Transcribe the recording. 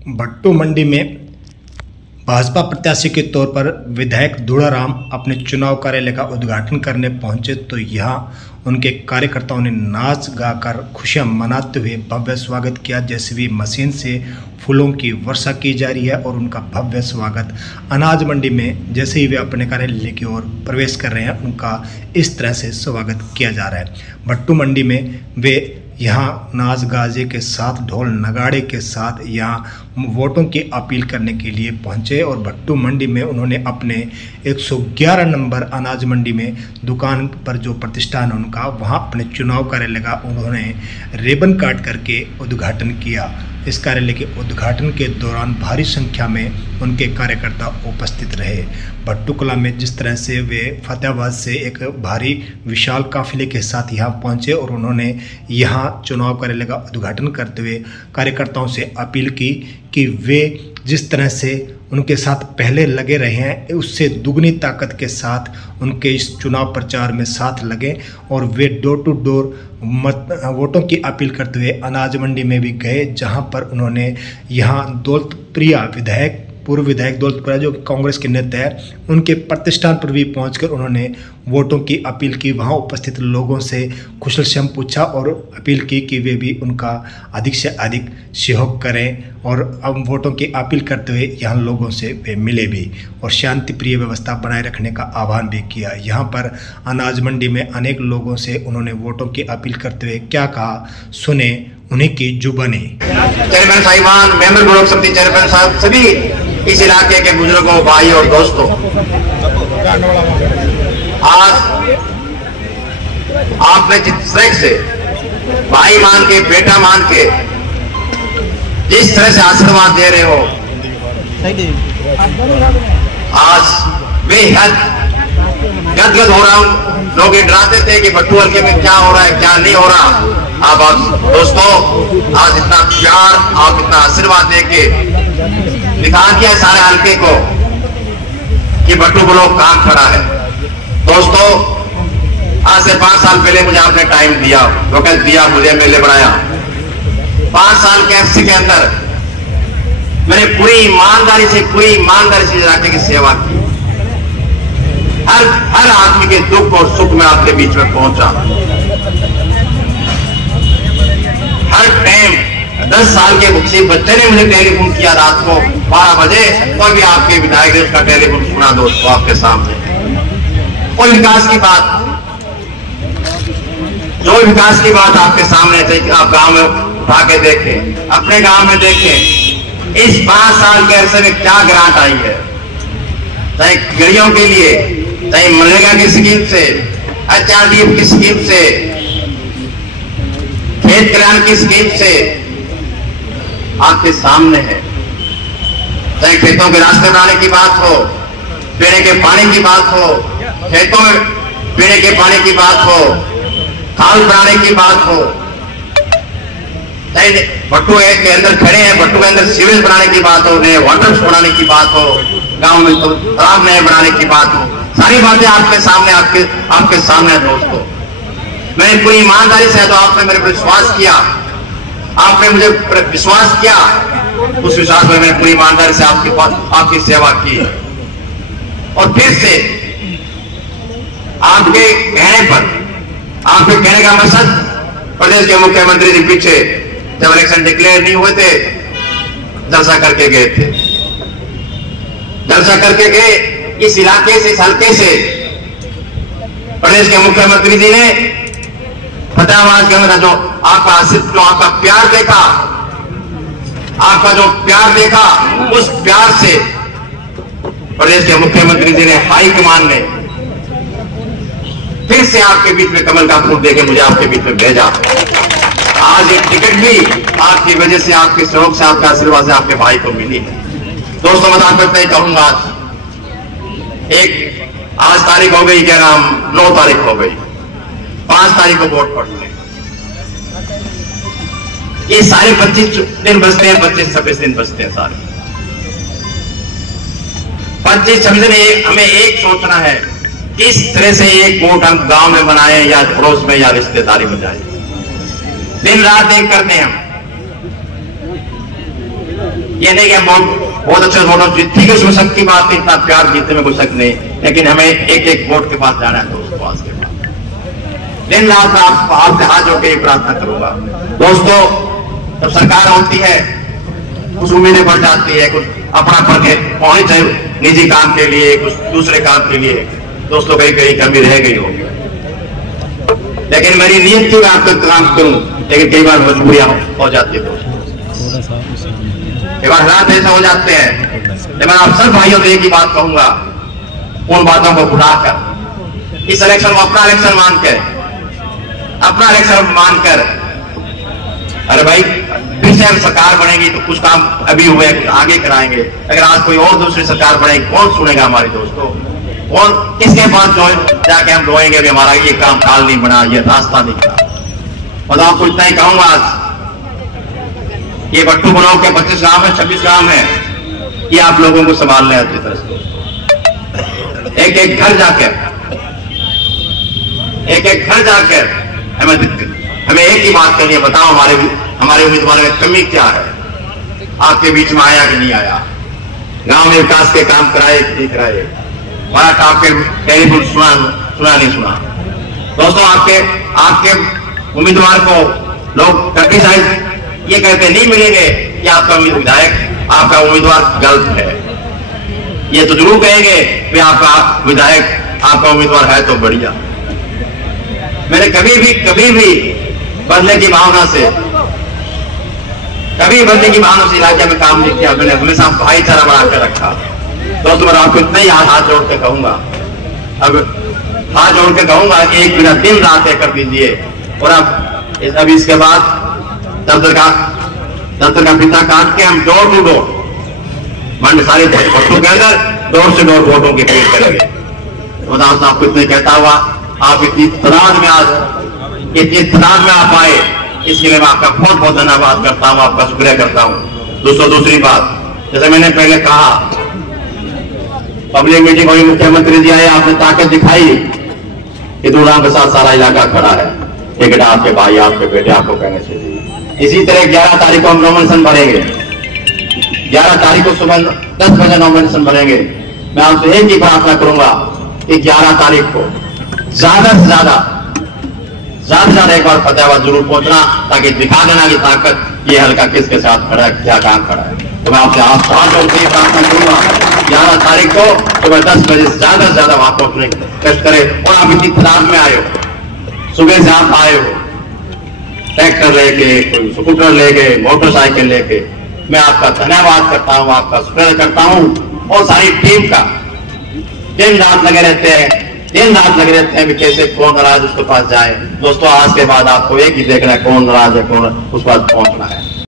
भट्टू मंडी में भाजपा प्रत्याशी के तौर पर विधायक दूड़ाराम अपने चुनाव कार्यालय का उद्घाटन करने पहुंचे तो यहाँ उनके कार्यकर्ताओं ने नाच गाकर खुशियां मनाते हुए भव्य स्वागत किया। जेसीबी मशीन से फूलों की वर्षा की जा रही है और उनका भव्य स्वागत अनाज मंडी में जैसे ही वे अपने कार्यालय की ओर प्रवेश कर रहे हैं उनका इस तरह से स्वागत किया जा रहा है। भट्टू मंडी में वे यहाँ नाच गाजे के साथ ढोल नगाड़े के साथ यहाँ वोटों की अपील करने के लिए पहुँचे और भट्टू मंडी में उन्होंने अपने 111 नंबर अनाज मंडी में दुकान पर जो प्रतिष्ठान है उनका वहाँ अपने चुनाव कार्यालय का उन्होंने रिबन काट करके उद्घाटन किया। इस कार्यालय के उद्घाटन के दौरान भारी संख्या में उनके कार्यकर्ता उपस्थित रहे। भट्टू कला में जिस तरह से वे फतेहाबाद से एक भारी विशाल काफिले के साथ यहाँ पहुँचे और उन्होंने यहाँ चुनाव कार्यालय का उद्घाटन करते हुए कार्यकर्ताओं से अपील की कि वे जिस तरह से उनके साथ पहले लगे रहे हैं उससे दुगनी ताकत के साथ उनके इस चुनाव प्रचार में साथ लगें और वे डोर टू डोर वोटों की अपील करते हुए अनाज मंडी में भी गए, जहां पर उन्होंने यहाँ दौलतप्रिया विधायक पूर्व विधायक दौलतप्रिया जो कांग्रेस के नेता है उनके प्रतिष्ठान पर भी पहुंचकर उन्होंने वोटों की अपील की। वहां उपस्थित लोगों से कुशलक्षेम पूछा और अपील की कि वे भी उनका अधिक से अधिक सहयोग करें और अब वोटों की अपील करते हुए यहाँ लोगों से वे मिले भी और शांति प्रिय व्यवस्था बनाए रखने का आह्वान भी किया। यहाँ पर अनाज मंडी में अनेक लोगों से उन्होंने वोटों की अपील करते हुए क्या कहा, सुने उन्हीं की जुबानी। चेयरमैन साहिबान, मेंबर ब्लॉक समिति चेयरमैन साहब, सभी इस इलाके के बुजुर्गों, भाई और दोस्तों, आज आपने जिस तरह से भाई मान के, बेटा मान के जिस तरह से आशीर्वाद दे रहे हो, आज बेहद गदगद हो रहा हूं। लोग डराते थे कि भट्टू हल्के में क्या हो रहा है, क्या नहीं हो रहा। आप दोस्तों, आज इतना प्यार, आप इतना आशीर्वाद देके दिखा दिया सारे हल्के को कि भट्टू ब्लॉक काम खड़ा है। दोस्तों, आज से 5 साल पहले मुझे आपने टाइम दिया, वक्त दिया, मुझे मेले बनाया। 5 साल के अर्से के अंदर मैंने पूरी ईमानदारी से इलाके की सेवा की। हर आदमी के दुख और सुख में आपके बीच में पहुंचा। हर टाइम 10 साल के मुझसे बच्चे ने मुझे टेलीफोन किया रात को 12 बजे, और भी आपके विधायक ने उसका टेलीफोन सुना दोस्तों आपके सामने। और विकास की बात, जो विकास की बात आपके सामने थे, आप गांव में उठा के देखें, अपने गांव में देखें, इस 5 साल के अरसे में क्या ग्रांट आई है, चाहे गड़ियों के लिए, चाहे मनरेगा की स्कीम से, HRDF की स्कीम से, खेत कल्याण की स्कीम से, आपके सामने है। चाहे खेतों के रास्ते बनाने की बात हो, पीने के पानी की बात हो, खेतों में पीने के पानी की बात हो, खाल बनाने की बात हो, भट्टू के अंदर खड़े हैं, भट्टू के अंदर सीवेज बनाने की बात हो, नए वाटर्स बनाने की बात हो, गांव में तो तालाब नए बनाने की बात हो, सारी बातें आपके सामने आपके सामने है दोस्तों। मैंने पूरी ईमानदारी से, तो आपने मेरे पर विश्वास किया, आपने मुझे विश्वास किया, उस विश्वास में मैंने पूरी ईमानदारी से आपकी सेवा की। और फिर से आपके कहने पर, आपके कहने का मकसद, प्रदेश के मुख्यमंत्री जी पीछे जब इलेक्शन डिक्लेयर नहीं हुए थे जलसा करके गए थे, जलसा करके गए इस इलाके से, इस हल्के से। प्रदेश के मुख्यमंत्री जी ने फतेहाबाद के अंदर जो आपका प्यार देखा, आपका जो प्यार देखा, उस प्यार से प्रदेश के मुख्यमंत्री जी ने, हाईकमान ने फिर से आपके बीच में कमल का फूल देके मुझे आपके बीच में भेजा। आज एक टिकट भी आपकी वजह से, आपके सहयोग से, आपके आशीर्वाद से आपके भाई को मिली है। दोस्तों, मैं आपको इतना ही कहूंगा, आज तारीख हो गई, क्या नाम, 9 तारीख हो गई, 5 तारीख को वोट पड़ते हैं। ये सारे 25 दिन बचते हैं, 25-26 दिन बचते हैं, सारे 25-26 दिन। हमें एक सोचना है, किस तरह से एक वोट हम गांव में बनाए या पड़ोस में या रिश्तेदारी में जाए। दिन रात एक करते हैं हम। ये नहीं कि हम बहुत अच्छे वोट ठीक है, उसमें शक की बात है, इतना प्यार जीतने में कोई शक नहीं, लेकिन हमें एक एक वोट के पास जाना है दोस्तों। आज के बाद दिन रात आपसे हाथ जोड़ के प्रार्थना करूंगा दोस्तों, जब सरकार होती है कुछ उम्मीदें बढ़ जाती है, कुछ अपना पन पहुंच जाए निजी काम के लिए, कुछ दूसरे काम के लिए दोस्तों कहीं कहीं कमी रह गई होगी, लेकिन मेरी नीयत थी मैं आपका काम करूं, लेकिन कई बार मजबूरियां हो जाती है दोस्तों, कई बार हालात ऐसे हो जाते हैं। लेकिन आप सब भाइयों से एक ही बात कहूंगा, उन बातों को भुलाकर इस इलेक्शन को अपना इलेक्शन मानकर अरे भाई फिर से सरकार बनेगी तो कुछ काम अभी हुए कुछ आगे कराएंगे, अगर आज कोई और दूसरी सरकार बनेगी कौन सुनेगा हमारे दोस्तों, कौन किसके पास जाके हम रोएंगे हमारा ये काम काल नहीं बना, ये रास्ता नहीं बना। और आपको इतना ही कहूंगा, आज ये बट्टू बनाओ के 25 गांव है, 26 गांव है, ये आप लोगों को संभाल लें अच्छी तरह से, एक एक घर जाकर हमें एक ही बात करनी है, बताओ हमारे उम्मीदवारों में कमी क्या है, आपके बीच में आया कि नहीं आया, गांव में विकास के काम कराए कि नहीं कराए, हमारा आपके टेलीफोन सुना नहीं सुना दोस्तों। आपके उम्मीदवार को लोग क्रिटिसाइज ये कहते नहीं मिलेंगे कि आपका विधायक आपका उम्मीदवार गलत है, ये तो जरूर कहेंगे कि आपका विधायक आपका उम्मीदवार है तो बढ़िया। मैंने कभी भी बदले की भावना से इलाके में काम नहीं किया, मैंने हमेशा भाईचारा बनाकर रखा दोस्तों। मैं आपको इतना ही हाथ जोड़ के कहूंगा, अब हाथ जोड़ के कहूंगा कि एक बिना दिन रात कर दीजिए, और अब इसके बाद दफ्तर का पिता काट के हम डोर टू डोर मंड सारे वोटों के अंदर डोर से डोर वोटों की खरीद करेंगे। तो आपको इतने कहता हुआ आप इतनी तादाद में आप आए, इसके लिए मैं आपका बहुत बहुत धन्यवाद करता हूं, आपका शुक्रिया करता हूं। दूसरी बात, जैसे मैंने पहले कहा, पब्लिक मीटिंग हुई, मुख्यमंत्री जी आए, आपने ताकत दिखाई कि धूड़ाम के साथ सारा इलाका खड़ा है, लेकिन आपके भाई आपके बेटे आपको कहने से इसी तरह 11 तारीख को हम नॉमिनेशन भरेंगे, 11 तारीख को सुबह 10 बजे नॉमिनेशन भरेंगे। मैं आपसे एक ही प्रार्थना करूंगा कि 11 तारीख को ज्यादा से ज्यादा एक बार फतेहाबाद जरूर पहुंचना, ताकि दिखा देना कि ताकत ये हल्का किसके साथ खड़ा है, क्या काम खड़ा है। तो मैं आपसे हाथ जोड़ के प्रार्थना करूंगा 11 तारीख को सुबह 10 बजे ज्यादा से ज्यादा वहां पहुंचने की कोशिश करें। और आप इतनी तादाद में आए हो, सुबह से आप आए हो, ट्रैक्टर लेके, कोई स्कूटर लेके, मोटरसाइकिल लेके, मैं आपका धन्यवाद करता हूं, आपका शुक्रिया करता हूं। और सारी टीम का दिन रात लगे रहते हैं कि कैसे कौन नाराज उसके पास जाए। दोस्तों आज के बाद आपको एक ही देखना है, कौन नाराज है, कौन उस पास पहुंचना है।